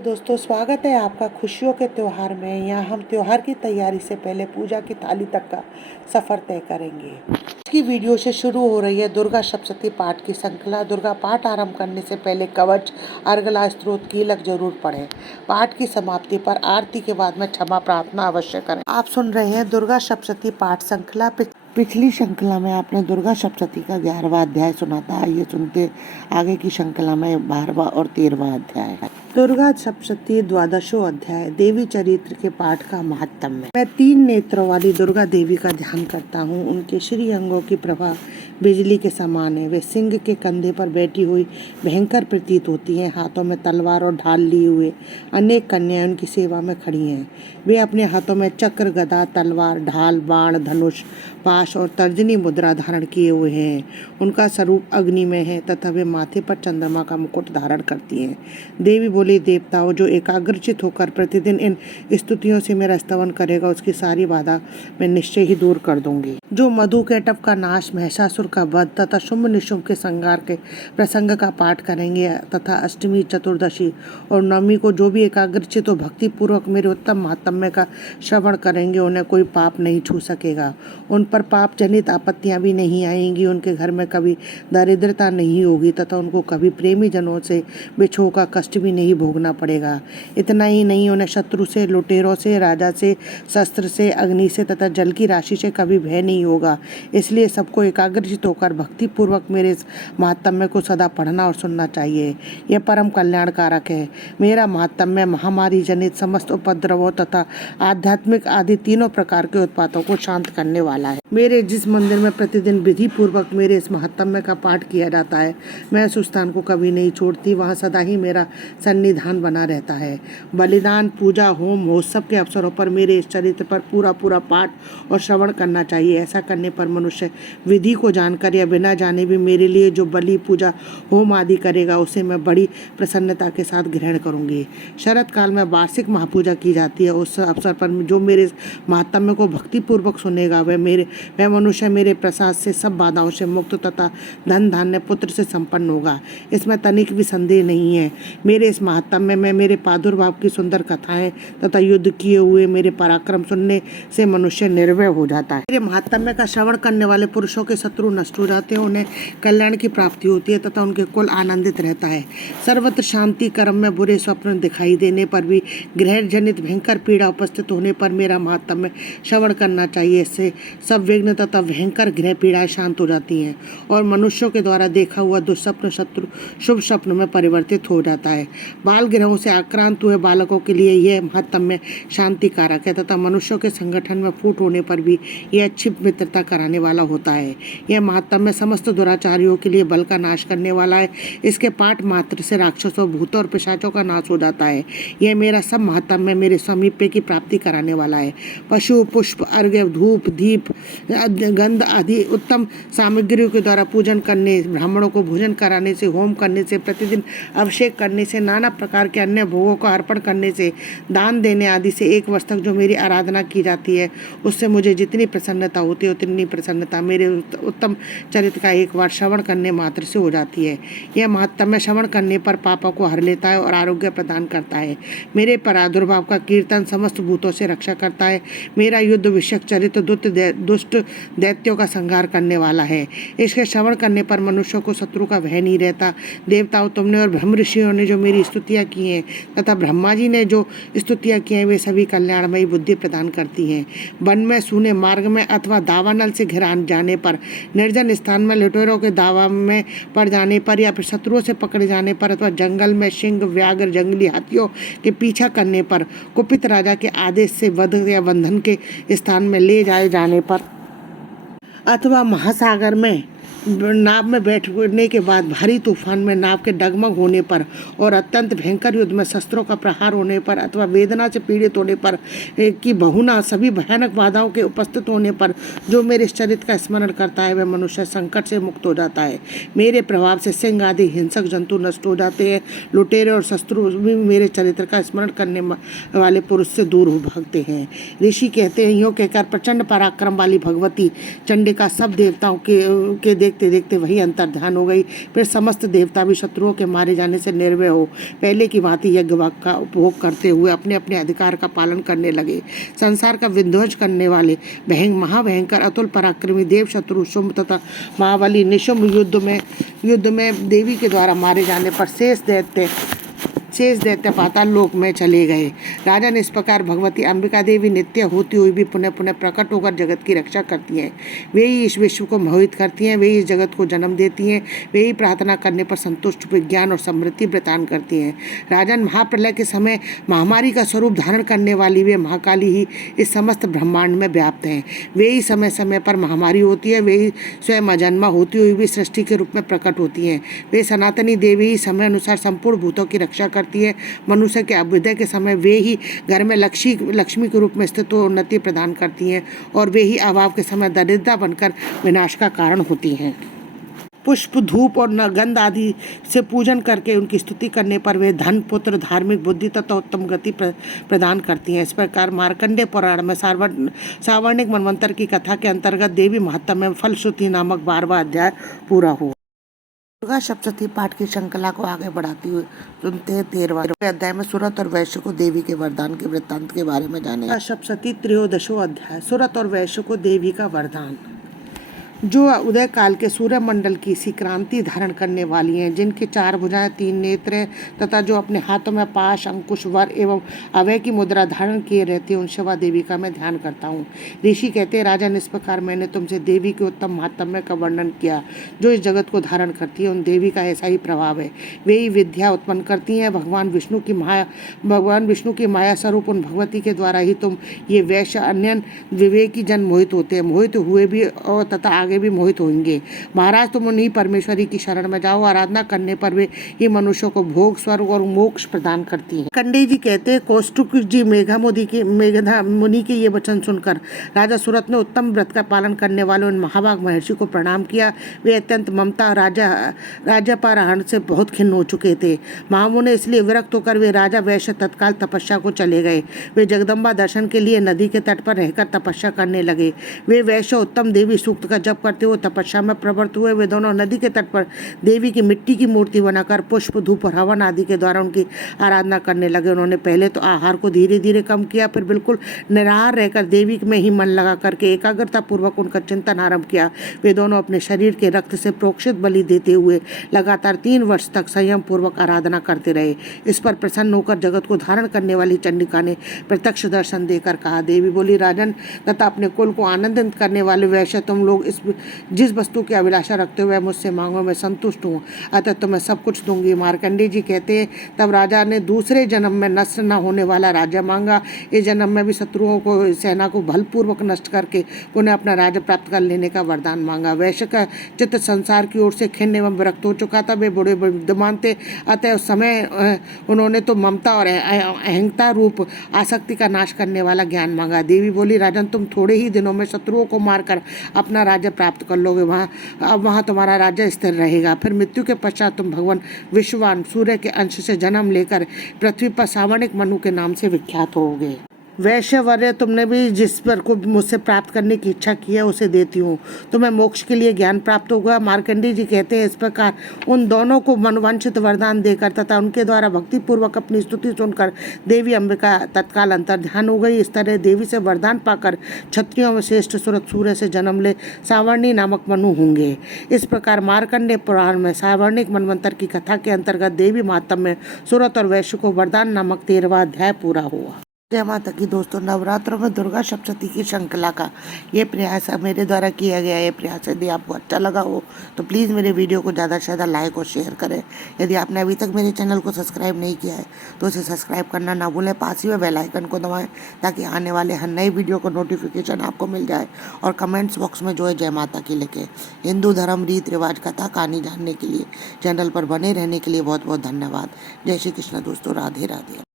प्रिय दोस्तों, स्वागत है आपका खुशियों के त्यौहार में। यहाँ हम त्यौहार की तैयारी से पहले पूजा की थाली तक का सफ़र तय करेंगे। आज की वीडियो से शुरू हो रही है दुर्गा सप्तशती पाठ की श्रृंखला। दुर्गा पाठ आरंभ करने से पहले कवच, अर्गला, स्तोत्र, कीलक जरूर पढ़ें। पाठ की समाप्ति पर आरती के बाद में क्षमा प्रार्थना अवश्य करें। आप सुन रहे हैं दुर्गा सप्तशती पाठ श्रृंखला। पिछली श्रृंखला में आपने दुर्गा सप्तशती का 11वां अध्याय सुना था। आइए सुनते आगे की श्रृंखला में 12वां और 13वां अध्याय है। दुर्गा सप्तशती द्वादशो अध्याय, देवी चरित्र के पाठ का महात्म्य। मैं 3 नेत्रों वाली दुर्गा देवी का ध्यान करता हूँ। उनके श्री अंगों की प्रभा बिजली के समान है। वे सिंह के कंधे पर बैठी हुई भयंकर प्रतीत होती हैं। हाथों में तलवार और ढाल लिए हुए अनेक कन्याएं उनकी सेवा में खड़ी हैं। वे अपने हाथों में चक्र, गदा, तलवार, ढाल, बाण, धनुष, पाश और तर्जनी मुद्रा धारण किए हुए हैं। उनका स्वरूप अग्नि में है तथा वे माथे पर चंद्रमा का मुकुट धारण करती हैं। देवी बोली, देवताओं, जो एकाग्रचित होकर प्रतिदिन इन स्तुतियों से मेरा स्तवन करेगा, उसकी सारी बाधा मैं निश्चय ही दूर कर दूंगी। जो मधुकैटभ का नाश, महिषासुर का वध तथा शुंभ निशुंभ के संहार के प्रसंग का पाठ करेंगे तथा अष्टमी, चतुर्दशी और नवमी को जो भी एकाग्रचित और भक्ति पूर्वक मेरे उत्तम महात्म्य का श्रवण करेंगे, उन्हें कोई पाप नहीं छू सकेगा। उन पर पाप जनित आपत्तियां भी नहीं आएंगी। उनके घर में कभी दरिद्रता नहीं होगी तथा उनको कभी प्रेमी जनों से बिछो का कष्ट भी नहीं भोगना पड़ेगा। इतना ही नहीं, उन्हें शत्रु से, लुटेरों से, राजा से, शस्त्र से, अग्नि से तथा जल की राशि से कभी भय नहीं होगा। इसलिए सबको एकाग्रचित होकर भक्ति पूर्वक मेरे इस महात्म्य को सदा पढ़ना और सुनना चाहिए। यह परम कल्याणकारक है। मेरा महात्म्य महामारी जनित समस्त उपद्रवों तथा आध्यात्मिक आदि तीनों प्रकार के उत्पातों को शांत करने वाला है। मेरे जिस मंदिर में प्रतिदिन विधि पूर्वक मेरे इस महात्म्य का पाठ किया जाता है, मैं उस स्थान को कभी नहीं छोड़ती। वहाँ सदा ही मेरा सन्निधान बना रहता है। बलिदान, पूजा, होम, महोत्सव के अवसरों पर मेरे इस चरित्र पर पूरा पाठ और श्रवण करना चाहिए। ऐसा करने पर मनुष्य विधि को जानकर या बिना जाने भी मेरे लिए जो बलि, पूजा, होम आदि करेगा, उसे मैं बड़ी प्रसन्नता के साथ ग्रहण करूंगी। शरत काल में वार्षिक महापूजा की जाती है। उस अवसर पर जो मेरे महात्म्य को भक्ति पूर्वक सुनेगा, वह मनुष्य मेरे प्रसाद से सब बाधाओं से मुक्त तथा धन, धान्य, पुत्र से संपन्न होगा। इसमें तनिक भी संदेह नहीं है। मेरे इस महात्म्य में मेरे प्रादुर्भाव की सुंदर कथाएं तथा युद्ध किए हुए मेरे पराक्रम सुनने से मनुष्य निर्भय हो जाता है। मेरे महात्म्य का श्रवण करने वाले पुरुषों के शत्रु नष्ट हो जाते हैं, उन्हें कल्याण की प्राप्ति होती है तथा उनके कुल आनंदित रहता है। सर्वत्र शांति, कर्म में बुरे स्वप्न दिखाई देने पर भी, ग्रह जनित भयंकर पीड़ा उपस्थित होने पर मेरा महात्म्य श्रवण करना चाहिए। इससे सब विघ्न तथा भयंकर ग्रह पीड़ाएं शांत हो जाती हैं और मनुष्यों के द्वारा देखा हुआ दुस्वप्न शत्रु शुभ स्वप्न में परिवर्तित हो जाता है। बाल ग्रहों से आक्रांत हुए बालकों के लिए यह महात्म्य शांति कारक है तथा मनुष्यों के संगठन में फूट होने पर भी यह अच्छी मित्रता कराने वाला होता है। यह महात्म्य समस्त दुराचारियों के लिए बल का नाश करने वाला है। इसके पाठ मात्र से राक्षसों, भूतों और पिशाचों का नाश हो जाता है। यह मेरा सब महात्म्य मेरे समीप्य की प्राप्ति कराने वाला है। पशु, पुष्प, अर्घ्य, धूप, दीप, गंध आदि उत्तम सामग्रियों के द्वारा पूजन करने, ब्राह्मणों को भोजन कराने से, होम करने से, प्रतिदिन अभिषेक करने से, नाना प्रकार के अन्य भोगों का अर्पण करने से, दान देने आदि से 1 वर्ष तक जो मेरी आराधना की जाती है, उससे मुझे जितनी प्रसन्नता होती है उतनी प्रसन्नता मेरे उत्तम चरित्र का 1 बार श्रवण करने मात्र से हो जाती है। यह महात्म्य श्रवण करने पर पापों को हर लेता है और आरोग्य प्रदान करता है। मेरे प्रादुर्भाव का कीर्तन समस्त भूतों से रक्षा करता है। मेरा युद्ध विषयक चरित्र दुष्ट दैत्यों का संहार करने वाला है। इसके श्रवण करने पर मनुष्यों को शत्रु का भय नहीं रहता। देवताओं, तुमने और ब्रह्म ऋषियों ने जो मेरी स्तुतियाँ की हैं तथा ब्रह्मा जी ने जो स्तुतियाँ की हैं, वे सभी कल्याणमयी बुद्धि प्रदान करती हैं। वन में, सूने मार्ग में अथवा दावानल से घिरा जाने पर, निर्जन स्थान में लुटेरों के दावा में पड़ जाने पर या फिर शत्रुओं से पकड़े जाने पर अथवा जंगल में सिंह, व्याघ्र, जंगली हाथियों के पीछा करने पर, कुपित राजा के आदेश से वध या बंधन के स्थान में ले जाए जाने पर अथवा महासागर में नाव में बैठने के बाद भारी तूफान में नाव के डगमग होने पर और अत्यंत भयंकर युद्ध में शस्त्रों का प्रहार होने पर अथवा वेदना से पीड़ित होने पर कि बहुना सभी भयानक बाधाओं के उपस्थित होने पर जो मेरे इस चरित्र का स्मरण करता है, वह मनुष्य संकट से मुक्त हो जाता है। मेरे प्रभाव से सिंह आदि हिंसक जंतु नष्ट हो जाते हैं। लुटेरे और शत्रु भी मेरे चरित्र का स्मरण करने वाले पुरुष से दूर हो भागते हैं। ऋषि कहते हैं, यूँ कहकर प्रचंड पराक्रम वाली भगवती चंडिका सब देवताओं के देखते देखते वही अंतर्ध्यान हो गई। फिर समस्त देवता भी शत्रुओं के मारे जाने से निर्भय हो पहले की भांति यज्ञ का उपभोग करते हुए अपने अपने अधिकार का पालन करने लगे। संसार का विध्वंस करने वाले महाभयंकर अतुल पराक्रमी देव शत्रु शुंभ तथा महाबली निशुंभ युद्ध में देवी के द्वारा मारे जाने पर शेष दैत्य पाताल लोक में चले गए। राजन, इस प्रकार भगवती अंबिका देवी नित्य होती हुई भी पुनः पुनः प्रकट होकर जगत की रक्षा करती हैं। वे ही इस विश्व को मोहित करती हैं, वे ही इस जगत को जन्म देती हैं, वे ही प्रार्थना करने पर संतुष्ट विज्ञान और समृद्धि प्रदान करती हैं। राजन, महाप्रलय के समय महामारी का स्वरूप धारण करने वाली वे महाकाली ही इस समस्त ब्रह्मांड में व्याप्त हैं। वे ही समय समय पर महामारी होती है, वे ही स्वयं अजन्मा होती हुई भी सृष्टि के रूप में प्रकट होती हैं। वे सनातनी देवी ही समय अनुसार संपूर्ण भूतों की रक्षा करती है। मनुष्य के अभ्युदय के समय वे ही घर में लक्ष्मी के रूप में स्थित उन्नति प्रदान करती हैं और वे ही अभाव के समय दरिद्रता बनकर विनाश का कारण होती हैं। पुष्प, धूप और गंध आदि से पूजन करके उनकी स्तुति करने पर वे धन, पुत्र, धार्मिक बुद्धि तथा उत्तम गति प्रदान करती हैं। इस प्रकार मार्कंडेय पुराण में सावर्णिक मनवंतर की कथा के अंतर्गत देवी महात्म्य में फलश्रुति नामक 12वां अध्याय पूरा हुआ। दुर्गा सप्तशती पाठ की श्रृंखला को आगे बढ़ाते हुए सुनते हैं 13वें अध्याय में सूरत और वैश्य को देवी के वरदान के वृत्तांत के बारे में जाने। सप्तशती 13वां अध्याय, सूरत और वैश्य को देवी का वरदान। जो उदय काल के सूर्य मंडल की सी क्रांति धारण करने वाली हैं, जिनकी 4 भुजाएं, 3 नेत्र हैं तथा जो अपने हाथों में पाश, अंकुश, वर एवं अभय की मुद्रा धारण किए रहती हैं, उन शिवा देवी का मैं ध्यान करता हूँ। ऋषि कहते हैं, राजन, इस प्रकार मैंने तुमसे देवी के उत्तम महात्म्य का वर्णन किया जो इस जगत को धारण करती है। उन देवी का ऐसा ही प्रभाव है। वे ही विद्या उत्पन्न करती हैं। भगवान विष्णु की माया स्वरूप उन भगवती के द्वारा ही तुम ये वैश्य अन्य विवेकी जन मोहित होते हैं, मोहित हुए भी और तथा आगे भी मोहित होंगे। महाराज, तुम उन्हीं परमेश्वरी की शरण में जाओ। आराधना करने पर वे ही मनुष्यों को भोग, स्वर्ग और मोक्ष प्रदान करती हैं। कंडे जी कहते हैं, कौष्टुक जी मेघा मुनि के ये वचन सुनकर राजा सूरत ने उत्तम व्रत का पालन करने वाले उन महाभाग महर्षि को प्रणाम किया। वे अत्यंत ममता राजापहरण से बहुत खिन्न हो चुके थे। महामुनि इसलिए विरक्त होकर वे राजा वैश्य तत्काल तपस्या को चले गए। वे जगदम्बा दर्शन के लिए नदी के तट पर रहकर तपस्या करने लगे। वे वैश्य उत्तम देवी सूक्त का जप करते हुए तपस्या में प्रवृत्त हुए। वे दोनों नदी के तट पर देवी की मिट्टी की मूर्ति बनाकर पुष्प, धूप और हवन आदि के द्वारा उनकी आराधना करने लगे। उन्होंने पहले तो आहार को धीरे धीरे कम किया, फिर बिल्कुल निराहार रहकर देवी में ही मन लगा करके एकाग्रता पूर्वक उनका चिंतन आरंभ किया। वे दोनों अपने शरीर के रक्त से प्रोक्षित बलि देते हुए लगातार 3 वर्ष तक संयम पूर्वक आराधना करते रहे। इस पर प्रसन्न होकर जगत को धारण करने वाली चंडिका ने प्रत्यक्ष दर्शन देकर कहा। देवी बोली, राजन तथा अपने कुल को आनंदित करने वाले वैश्य, तुम लोग जिस वस्तु की अभिलाषा रखते हुए मुझसे मांगो, मैं संतुष्ट हूँ, अतः तुम्हें सब कुछ दूंगी। मार्कंडेय जी कहते हैं, तब राजा ने दूसरे जन्म में नष्ट न होने वाला राज्य मांगा। इस जन्म में भी शत्रुओं को, सेना को बलपूर्वक नष्ट करके उन्हें अपना राज्य प्राप्त कर लेने का वरदान मांगा। वैश्य का चित्त संसार की ओर से खिन्न एवं विरक्त हो चुका था। वे बड़े विद्वान थे, अतः उस समय उन्होंने तो ममता और अहंता रूप आसक्ति का नाश करने वाला ज्ञान मांगा। देवी बोली, राजन, तुम थोड़े ही दिनों में शत्रुओं को मारकर अपना राज्य प्राप्त कर लोगे। वहाँ तुम्हारा राज्य स्थिर रहेगा। फिर मृत्यु के पश्चात तुम भगवान विश्ववान सूर्य के अंश से जन्म लेकर पृथ्वी पर सावर्णिक मनु के नाम से विख्यात होगे। वैश्यवर्य, तुमने भी जिस पर को मुझसे प्राप्त करने की इच्छा की है उसे देती हूँ। तुम्हें मोक्ष के लिए ज्ञान प्राप्त होगा। मार्कंडेय जी कहते हैं, इस प्रकार उन दोनों को मनवांछित वरदान देकर तथा उनके द्वारा भक्तिपूर्वक अपनी स्तुति सुनकर देवी अंबिका तत्काल अंतर्ध्यान हो गई। इस तरह देवी से वरदान पाकर क्षत्रियों में श्रेष्ठ सूरत सूर्य से जन्म ले सावर्णी नामक मनु होंगे। इस प्रकार मार्कंडेय पुराण में सावर्णिक मनवंतर की कथा के अंतर्गत देवी महात्म्य में सूरत और वैश्य को वरदान नामक 13वां अध्याय पूरा हुआ। जय माता की। दोस्तों, नवरात्रों में दुर्गा सप्तशती की श्रृंखला का ये प्रयास मेरे द्वारा किया गया। ये प्रयास यदि आपको अच्छा लगा हो तो प्लीज़ मेरे वीडियो को ज़्यादा से ज़्यादा लाइक और शेयर करें। यदि आपने अभी तक मेरे चैनल को सब्सक्राइब नहीं किया है तो उसे सब्सक्राइब करना ना भूलें। पास ही में बेल आइकन को दबाएं ताकि आने वाले हर नई वीडियो को नोटिफिकेशन आपको मिल जाए। और कमेंट्स बॉक्स में जो है जय माता की लिखें। हिंदू धर्म, रीत रिवाज, कथा कहानी जानने के लिए चैनल पर बने रहने के लिए बहुत बहुत धन्यवाद। जय श्री कृष्ण दोस्तों, राधे राधे।